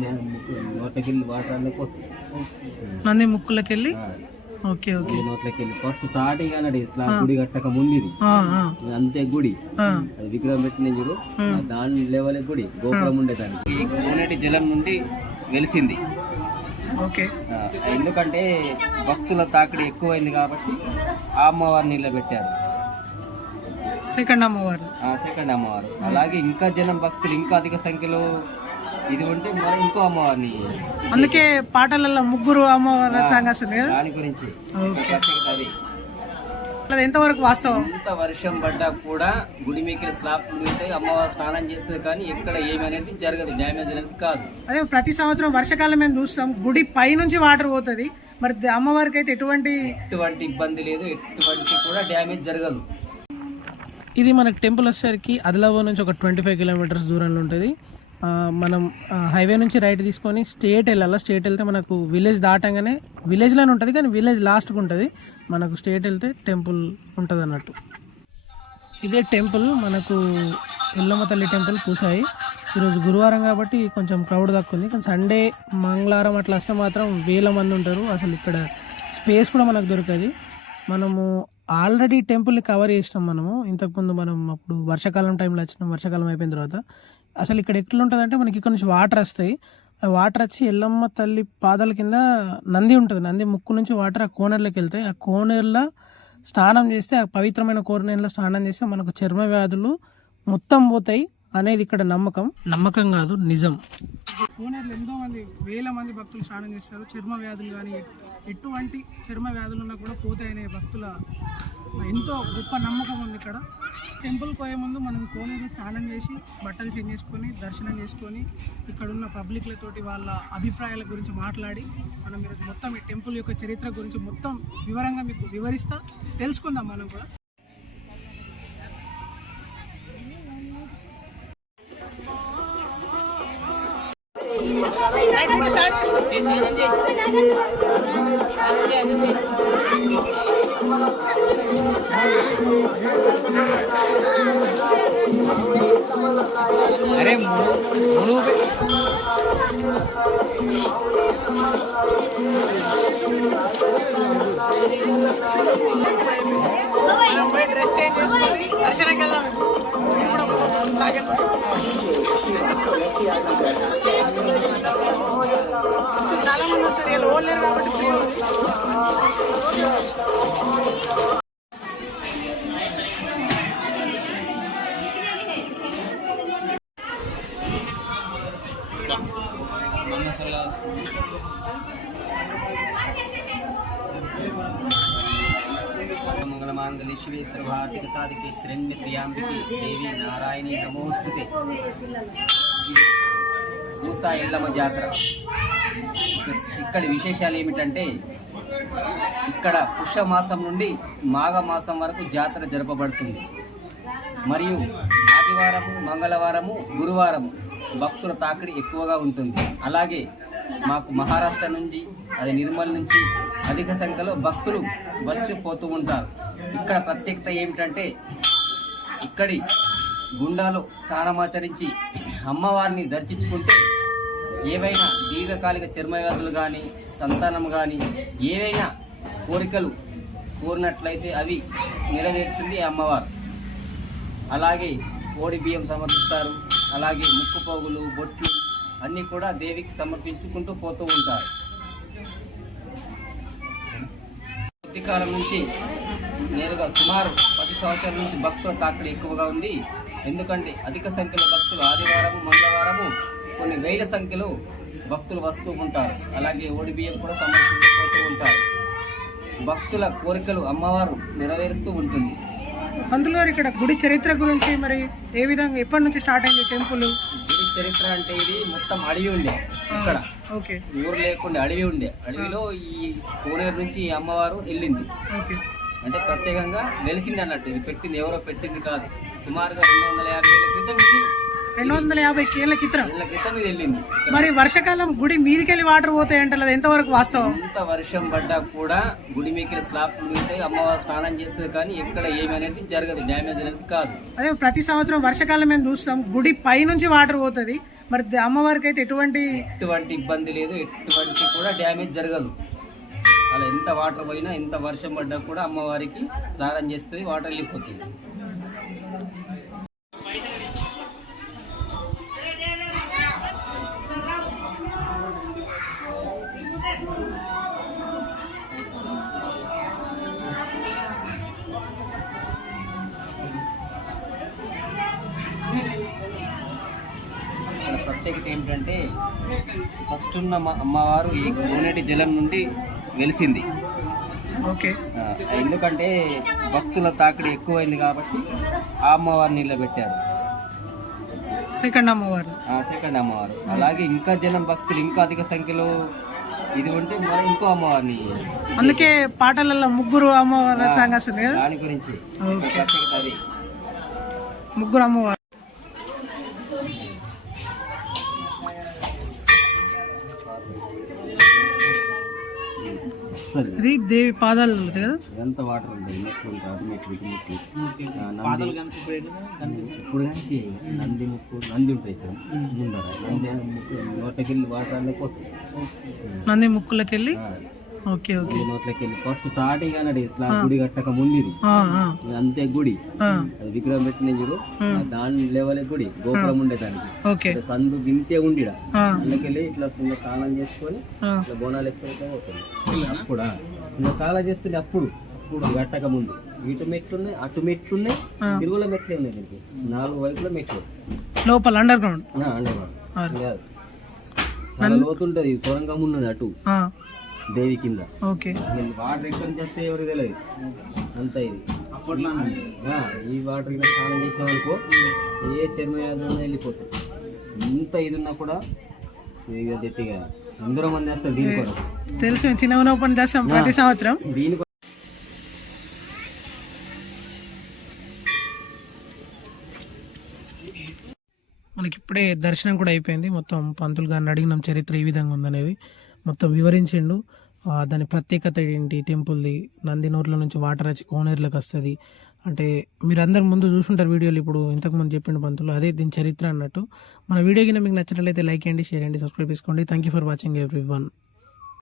నోట్లకి వెళ్ళి నంది ముక్కులకి వెళ్ళి okay okay. నోట్లకి వెళ్ళి ఫస్ట్ స్టార్టింగ్ అన్నది స్లాబ్ గుడి కట్టక ముందు అంతే గుడి. అది విగ్రహం పెట్టిన చూడు. దాని లెవెల్ గుడి గోపురం ఉండేదానికి కోనేటి జలం నుండి వెలిసింది. ఓకే. ఎందుకంటే భక్తుల తాకిడి ఎక్కువైంది కాబట్టి ఆ అమ్మవారిని ఇలా పెట్టారు. సెకండ్ అమ్మవారు. ఆ సెకండ్ అమ్మవారు. అలాగే ఇంకా జనం భక్తులు ఇంకా అధిక సంఖ్యలో ఇది ఉంటే మరి ఇంకో అమ్మవారిని. అందుకే పాటలలో ముగ్గురు అమ్మవారు సాంగ్ వస్తుంది కదా? దాని గురించి. ప్రత్యేకత అది. అది ఎంతవరకు వాస్తవం? ఎంత వర్షం పడ్డా కూడా గుడి మీకు స్లాబ్ ఉంటాయి అమ్మవారు స్నానం చేస్తుంది కానీ ఎక్కడ ఏమి అనేది జరగదు డ్యామేజ్ అనేది కాదు. అదే ప్రతి సంవత్సరం వర్షాకాలం మేము చూస్తాం గుడి పై నుంచి వాటర్ పోతుంది. మరి అమ్మవారికి అయితే ఎటువంటి ఎటువంటి ఇబ్బంది లేదు ఎటువంటి కూడా డ్యామేజ్ జరగదు. ఇది మనకు టెంపుల్ వచ్చేసరికి ఆదిలాబాద్ నుంచి ఒక ట్వంటీ ఫైవ్ కిలోమీటర్స్ దూరంలో ఉంటుంది. మనం హైవే నుంచి రైట్ తీసుకొని స్టేట్ వెళ్ళాలి? స్టేట్ వెళ్తే మనకు విలేజ్ దాటంగానే విలేజ్లోనే ఉంటుంది కానీ విలేజ్ లాస్ట్కి ఉంటుంది. మనకు స్టేట్ వెళ్తే టెంపుల్ ఉంటుంది అన్నట్టు. ఇదే టెంపుల్ మనకు ఎల్లమ్మ తల్లి టెంపుల్ పూసాయి. ఈరోజు గురువారం కాబట్టి కొంచెం క్రౌడ్ తక్కువ ఉంది. కానీ సండే మంగళవారం అట్లా వస్తే మాత్రం వేల మంది ఉంటారు. అసలు ఇక్కడ స్పేస్ కూడా మనకు దొరకదు. మనము ఆల్రెడీ టెంపుల్ని కవర్ చేసినాం మనము. ఇంతకుముందు మనం అప్పుడు వర్షాకాలం టైంలో వచ్చినాం వర్షాకాలం అయిపోయిన తర్వాత. అసలు ఇక్కడ ఎట్లుంటుందంటే మనకి ఇక్కడ నుంచి వాటర్ వస్తాయి. ఆ వాటర్ వచ్చి ఎల్లమ్మ తల్లి పాదాల కింద నంది ఉంటుంది. నంది ముక్కు నుంచి వాటర్ ఆ కోనర్లోకి వెళ్తాయి. ఆ కోనేరులో స్నానం చేస్తే ఆ పవిత్రమైన కోనేరులో స్నానం చేస్తే మనకు చర్మ వ్యాధులు మొత్తం పోతాయి. అనేది ఇక్కడ నమ్మకం. నమ్మకం కాదు నిజం. కోనేరులో ఎంతో మంది వేల మంది భక్తులు స్నానం చేస్తారు. చర్మ వ్యాధులు కానీ ఎటువంటి చర్మ వ్యాధులు ఉన్నా కూడా పోతాయనే భక్తుల ఎంతో గొప్ప నమ్మకం ఉంది ఇక్కడ. టెంపుల్ పోయే ముందు మనం కోనేరు స్నానం చేసి బట్టలు చేంజ్ చేసుకొని దర్శనం చేసుకొని ఇక్కడ ఉన్న పబ్లిక్లతోటి వాళ్ళ అభిప్రాయాల గురించి మాట్లాడి మనం ఈరోజు మొత్తం ఈ టెంపుల్ యొక్క చరిత్ర గురించి మొత్తం వివరంగా మీకు వివరిస్తా తెలుసుకుందాం మనం కూడా. అరే మనం పోయి డ్రెస్ చేంజ్ చేసుకొని దర్శనంకి వెళ్దాం ఇప్పుడు సాగర్ చాలా మంది వస్తారు వీళ్ళు ఓడలేరు కాబట్టి ఫ్రీ ఉంది మంగళమాంగళి శివే సర్వాధిక సాధికే శరణ్య ప్రియాంబికి దేవి నారాయణి నమోస్తుతే మూసా ఎల్లమ్మ జాతర ఇక్కడి విశేషాలు ఏమిటంటే ఇక్కడ పుష్యమాసం నుండి మాఘమాసం వరకు జాతర జరపబడుతుంది. మరియు ఆదివారము మంగళవారము గురువారము భక్తుల తాకిడి ఎక్కువగా ఉంటుంది. అలాగే మాకు మహారాష్ట్ర నుంచి అది నిర్మల్ నుంచి అధిక సంఖ్యలో భక్తులు వచ్చి పోతూ ఉంటారు. ఇక్కడ ప్రత్యేకత ఏమిటంటే ఇక్కడి గుండాలో స్నానమాచరించి అమ్మవారిని దర్శించుకుంటే ఏవైనా దీర్ఘకాలిక చర్మ వ్యాధులు కానీ సంతానం కానీ ఏవైనా కోరికలు కోరినట్లయితే అవి నెరవేరుతుంది అమ్మవారు. అలాగే కోడి బియ్యం సమర్పిస్తారు అలాగే ముక్కు పోగులు బొట్లు అన్నీ కూడా దేవికి సమర్పించుకుంటూ పోతూ ఉంటారు. కొద్ది కాలం నుంచి నేరుగా సుమారు పది సంవత్సరాల నుంచి భక్తుల తాకిడి ఎక్కువగా ఉంది. ఎందుకంటే అధిక సంఖ్యలో భక్తులు ఆదివారం మంగళవారము కొన్ని వేల సంఖ్యలో భక్తులు వస్తూ ఉంటారు. అలాగే ఓడి బియ్యం కూడా సమర్పించుకుంటూ ఉంటారు. భక్తుల కోరికలు అమ్మవారు నెరవేరుస్తూ ఉంటుంది. పంతులు గారు ఇక్కడ గుడి చరిత్ర గురించి మరి ఏ విధంగా ఎప్పటి నుంచి స్టార్ట్ అయింది టెంపుల్? గుడి చరిత్ర అంటే ఇది మొత్తం అడవి ఉండే. ఇక్కడ ఓకే. ఊరు లేకుండా అడవి ఉండే. అడవిలో ఈ కోనేరు నుంచి ఈ అమ్మవారు వెళ్ళింది. ఓకే. అంటే ప్రత్యేకంగా వెలిసింది అన్నట్టు. ఇది పెట్టింది ఎవరో పెట్టింది కాదు. సుమారుగా రెండు వందల యాభై ఏళ్ళ క్రితం ఇది రెండు వందల యాభై కేళ్ళ వెళ్ళింది. మరి వర్షాకాలం గుడి మీదికెళ్ళి వాటర్ పోతాయి అంటే అది ఎంతవరకు వాస్తవం? ఎంత వర్షం పడ్డా కూడా గుడి మీకు స్లాబ్ ఉంటాయి అమ్మవారు స్నానం చేస్తుంది కానీ ఎక్కడ ఏమి అనేది జరగదు డ్యామేజ్ అనేది కాదు. అదే ప్రతి సంవత్సరం వర్షాకాలం మేము చూస్తాం గుడి పై నుంచి వాటర్ పోతుంది. మరి అమ్మవారికి అయితే ఎటువంటి ఎటువంటి ఇబ్బంది లేదు ఎటువంటి కూడా డ్యామేజ్ జరగదు. అలా ఎంత వాటర్ పోయినా ఎంత వర్షం పడ్డా కూడా అమ్మవారికి స్నానం చేస్తుంది వాటర్ వెళ్ళిపోతుంది. ప్రత్యేకత ఏంటంటే ఫస్ట్ ఉన్న మా- అమ్మవారు ఈ కోనేటి జలం నుండి వెలిసింది. ఓకే. ఎందుకంటే భక్తుల తాకిడి ఎక్కువైంది కాబట్టి ఆ అమ్మవారిని నిలబెట్టారు. సెకండ్ అమ్మవారు. ఆ సెకండ్ అమ్మవారు. అలాగే ఇంకా జనం భక్తులు ఇంకా అధిక సంఖ్యలో ఇది ఉంటే మరి ఇంకో అమ్మవారిని అందుకే పాటలలో ముగ్గురు అమ్మవారి సాంగ్ వస్తుంది దాని గురించి. ముగ్గురు అమ్మవారు వస్తుంది ఇది దేవి పాదాలు ఉంటుంది కదా? ఎంత వాటర్ మెట్లు మెట్లు మెట్లు ఆ, నంది. ఇప్పుడు కానీ నంది ముక్కు నంది ఉంటాయి ఇక్కడ. ముందర. నంది ముక్కు నోట్లకి వెళ్ళి వాటర్ అన్నీ పోతాయి నంది ముక్కులకి వెళ్ళి ఆ, ఓకే ఓకే. ఈ నోట్లకి వెళ్ళి. ఫస్ట్ స్టార్టింగ్ అన్నాడు ఇస్లాం గుడి కట్టక ముందు అంతే గుడి. ఆ, అది విగ్రహం పెట్టిన చూడు ఆ. దాని లెవెల్ గుడి గోపురం ఉండే దానికి. ఓకే. సందు గింతే ఉండిడ. అందుకెళ్ళి ఇట్లా చిన్న స్నానం చేసుకొని ఇట్లా బోనాలు ఎక్కువ పోతుంది. అప్పుడు? ఇంకా స్నానం చేస్తుండే అప్పుడు అప్పుడు కట్టక ముందు. ఇటు మెట్లు ఉన్నాయి అటు మెట్లు ఉన్నాయి ఆ. తిరుగుల మెట్లే ఉన్నాయి దీనికి. నాలుగు వైపుల మెట్లు. లోపల అండర్ గ్రౌండ్. ఆ. కాదు. చాలా లోతుంటది సొరంగం ఉన్నది అటు. ఆ, దేవి కింద. ఓకే. వాటర్ ఎక్కడి నుంచి వస్తే ఎవరికి తెలియదు? అంత ఇది. ఈ వాటర్ కింద స్నానం చేసినాం అనుకో ఏ చర్మ వెళ్ళిపోతాయి. ఇంత ఇది ఉన్నా కూడా గట్టిగా ఎందరో మంది వేస్తారు దీని కొరకు. తెలుసు చిన్న నుంచి చేస్తాం ప్రతి సంవత్సరం. దీని మనకి ఇప్పుడే దర్శనం కూడా అయిపోయింది. మొత్తం పంతులు గారిని అడిగినాం చరిత్ర ఈ విధంగా ఉందనేది. మొత్తం వివరించిండు. దాని ప్రత్యేకత ఏంటి? టెంపుల్ది నందినూర్లో నుంచి వాటర్ వచ్చి కోనేరులకు వస్తుంది. అంటే మీరు అందరు ముందు చూసుంటారు వీడియోలు. ఇప్పుడు ఇంతకుముందు చెప్పిండు పంతులు అదే దీని చరిత్ర అన్నట్టు. మన వీడియో కింద మీకు నచ్చినట్లయితే లైక్ చేయండి షేర్ చేయండి సబ్స్క్రైబ్ చేసుకోండి. Thank you for watching everyone